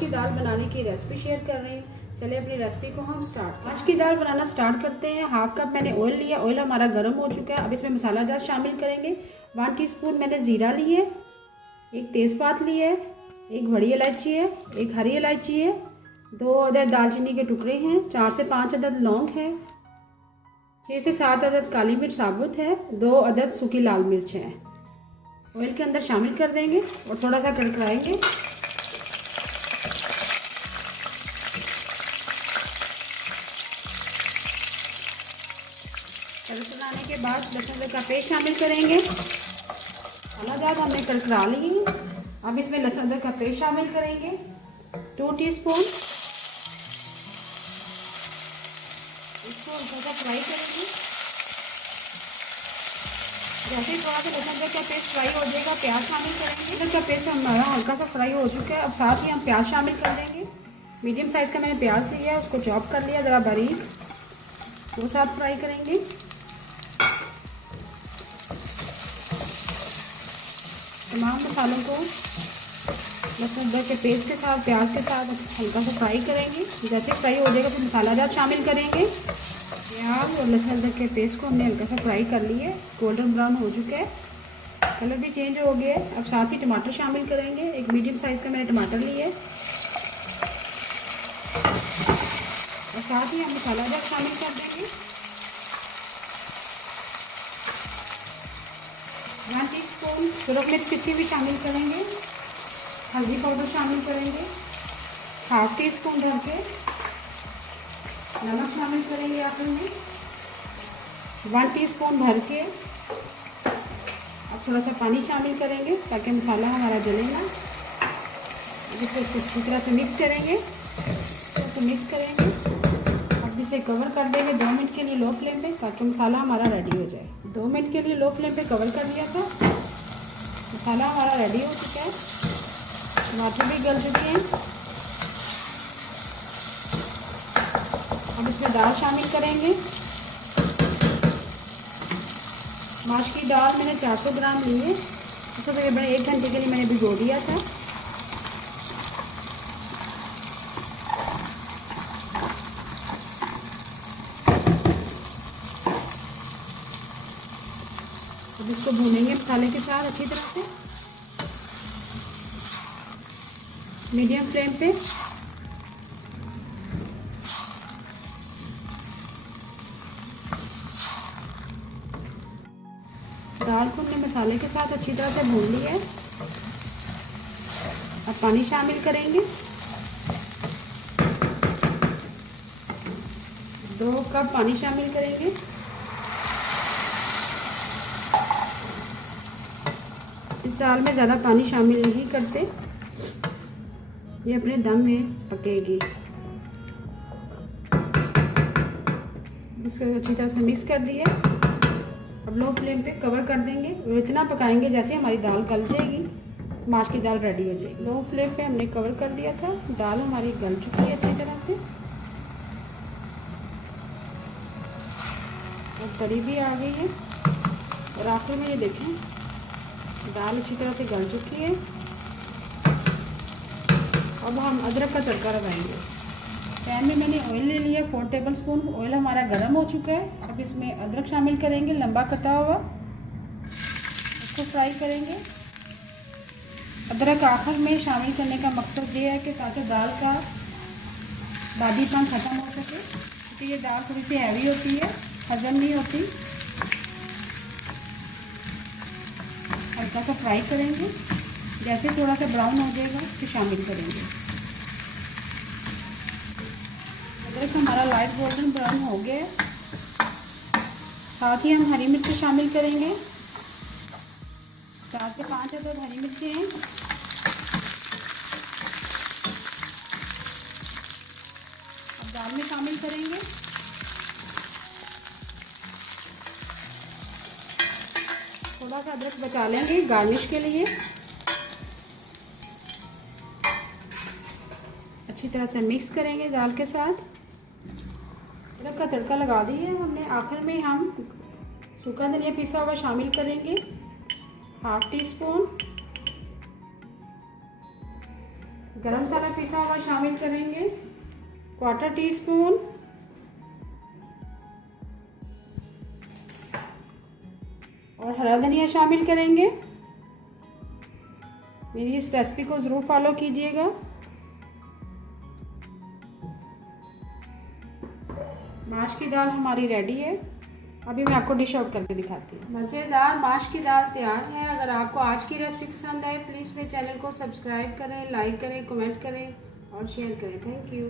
की दाल बनाने की रेसिपी शेयर कर रही हूँ। चलिए अपनी रेसिपी को हम स्टार्ट। माश की दाल बनाना स्टार्ट करते हैं। हाफ कप मैंने ऑयल लिया। ऑयल हमारा गर्म हो चुका है। अब इसमें मसाला जात शामिल करेंगे। 1 टीस्पून मैंने ज़ीरा ली है, एक तेज़पात ली है, एक बड़ी इलायची है, एक हरी इलायची है, 2 अदद दालचीनी के टुकड़े हैं, 4 से 5 अदद लौंग है, 6 से 7 अदद काली मिर्च साबुत है, 2 अदद सूखी लाल मिर्च है। ऑयल के अंदर शामिल कर देंगे और थोड़ा सा कड़कड़ाएंगे। कड़कड़ाने के बाद लहसुन का पेस्ट शामिल करेंगे। मसाला जात हमने कड़कड़ा ली। अब इसमें लहसुन अदरक का पेस्ट शामिल करेंगे, 2 टीस्पून। इसको हल्का सा फ्राई करेंगे। जैसे ही थोड़ा सा लहसुन अदरक का पेस्ट फ्राई हो जाएगा, प्याज शामिल करेंगे। अदरक का पेस्ट हमारा हल्का सा फ्राई हो चुका है। अब साथ ही हम प्याज शामिल कर देंगे। मीडियम साइज़ का मैंने प्याज लिया है, उसको चॉप कर लिया ज़रा बारीक, वो साथ फ्राई करेंगे। तमाम मसालों को लहसुन अदरक के पेस्ट के साथ, प्याज के साथ हल्का सा फ्राई करेंगे। जैसे फ्राई हो जाएगा तो मसाला जात शामिल करेंगे। प्याज और लहसुन अदरक के पेस्ट को हमने हल्का सा फ्राई कर लिया है, गोल्डन ब्राउन हो चुका है, कलर भी चेंज हो गया है। अब साथ ही टमाटर शामिल करेंगे। एक मीडियम साइज़ का मैंने टमाटर लिया है और साथ ही हम मसाला जात शामिल कर देंगे। 1 टीस्पून सुरख मिर्च पिसी भी शामिल करेंगे। हल्दी पाउडर शामिल करेंगे। 1/2 टीस्पून भर के नमक शामिल करेंगे आखिर में। 1 टीस्पून भर के अब थोड़ा सा पानी शामिल करेंगे ताकि मसाला हमारा जले ना। इसको अच्छी तरह से मिक्स करेंगे। अब इसे कवर कर देंगे 2 मिनट के लिए लो फ्लेम पे, ताकि मसाला हमारा रेडी हो जाए। 2 मिनट के लिए लो फ्लेम पे कवर कर दिया था। मसाला हमारा रेडी हो चुका है। टमाटर भी गल चुके हैं। अब इसमें दाल शामिल करेंगे। माश की दाल मैंने 400 ग्राम ली है। इसको तकरीबन 1 घंटे के लिए मैंने भिगो दिया था। अब इसको भूनेंगे मसाले के साथ अच्छी तरह से, मीडियम फ्लेम पे। दाल को हमने मसाले के साथ अच्छी तरह से भून लिया है। अब पानी शामिल करेंगे। 2 कप पानी शामिल करेंगे। इस दाल में ज़्यादा पानी शामिल नहीं करते, ये अपने दम में पकेगी। इसको अच्छी तरह से मिक्स कर दिया। अब लो फ्लेम पे कवर कर देंगे और इतना पकाएंगे जैसे हमारी दाल गल जाएगी, माश की दाल रेडी हो जाएगी। लो फ्लेम पे हमने कवर कर दिया था। दाल हमारी गल चुकी है अच्छी तरह से और तरी भी आ गई है। और आखिर में ये देखें, दाल अच्छी तरह से गल चुकी है। अब हम अदरक का तड़का लगाएंगे। पैन में मैंने ऑयल ले लिया 4 टेबल स्पून। ऑयल हमारा गर्म हो चुका है। अब इसमें अदरक शामिल करेंगे, लंबा कटा हुआ, उसको फ्राई करेंगे। अदरक आखिर में शामिल करने का मकसद ये है कि ताकि दाल का बादीपन ख़त्म हो सके, क्योंकि ये दाल थोड़ी सी हैवी होती है, हजम नहीं होती। हल्का सा फ्राई करेंगे। जैसे थोड़ा सा ब्राउन हो जाएगा फिर शामिल करेंगे। अदरक हमारा लाइट गोल्डन ब्राउन हो गया है। साथ ही हम हरी मिर्च शामिल करेंगे। 4 से 5 अदद हरी मिर्चें हैं। अब दाल में शामिल करेंगे। थोड़ा सा अदरक बचा लेंगे गार्निश के लिए। अच्छी तरह से मिक्स करेंगे दाल के साथ। अदरक का तड़का लगा दिए हमने। आखिर में हम सूखा धनिया पिसा हुआ शामिल करेंगे, 1/2 टीस्पून। गरम मसाला पिसा हुआ शामिल करेंगे, 1/4 टीस्पून। और हरा धनिया शामिल करेंगे। मेरी इस रेसिपी को ज़रूर फॉलो कीजिएगा। माश की दाल हमारी रेडी है। अभी मैं आपको डिश आउट करके दिखाती हूँ। मज़ेदार माश की दाल तैयार है। अगर आपको आज की रेसिपी पसंद आए प्लीज़ मेरे चैनल को सब्सक्राइब करें, लाइक करें, कमेंट करें और शेयर करें। Thank you.